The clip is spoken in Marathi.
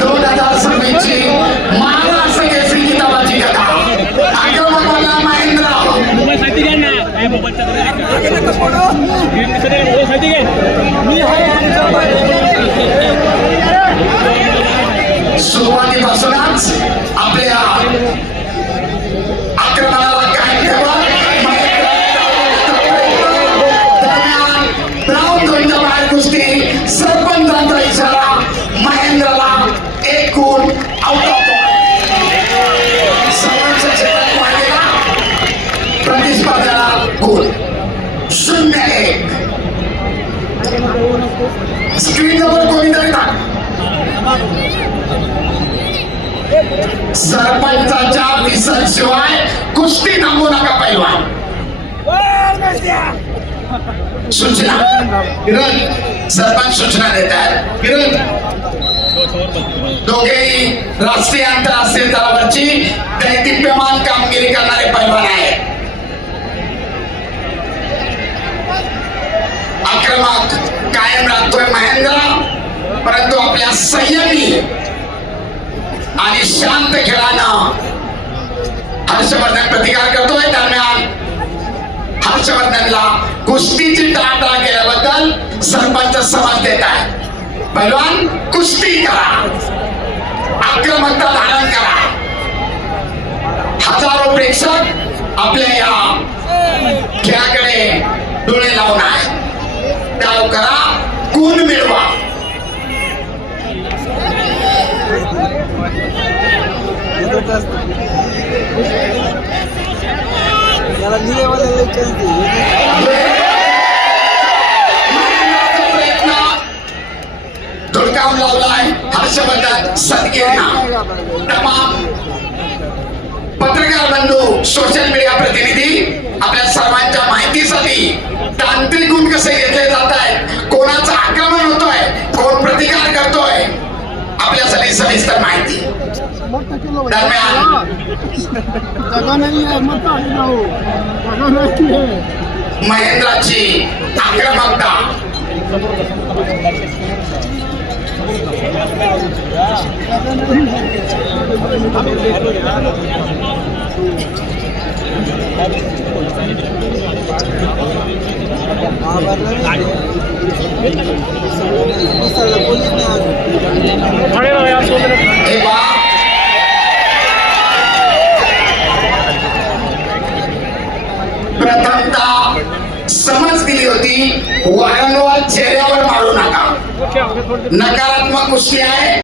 2026 ची महाराष्ट्र केसरी किताबाची कथा आक्रमकवाला महेंद्र सुरुवातीपासूनच आपल्या आक्रमणाला कायम ठेवा. दरम्यान राऊंड दोनच्या बाहेर कुस्ती. सरपंचांचा इशारा. महेंद्रला एक गुण आउट ऑफ प्रतिस्पर्ध्याला गुण 0-1. स्क्रीनवर कोणीतरी टाक. सरपंचाच्या विसर शिवाय कुस्ती थांबवू नका पैलवान. सूचना किरण. सरपंच सूचना देत आहेत. किरण दोघेही राष्ट्रीय आंतरराष्ट्रीय स्तरावरची दैदिप्यमान कामगिरी करणारे पैलवान आहेत. आक्रमक कायम राहतोय महेंद्र, परंतु आपल्या संयमी आणि शांत खेळानं हर्षवर्धन प्रतिकार करतोय. दरम्यान हर्षवर्धनला कुस्तीची टाळाटाळ केल्याबद्दल सरपंच समज देत आहे. पैलवान कुस्ती करा, आक्रमकता धारण करा. हजारो प्रेक्षक आपल्या या खेळाकडे डोळे लावून आहे. डाव करा, गुण मिळवा. धुडकावून लावलाय हर्षवर्धन सदगीरना. तमाम पत्रकार बंधू, सोशल मीडिया प्रतिनिधी, आपल्या सर्वांच्या माहितीसाठी तांत्रिक गुण कसे घेतले जात आहेत, कोणाचं आक्रमण होतोय, कोण प्रतिकार करतोय, आपल्यासाठी सविस्तर माहिती. दरम्यान महेंद्राची आक्रमकता. प्रथमतः समज दिली होती, वारंवार चेहऱ्यावर मारू नका. नकारात्मक कुस्ती आहे.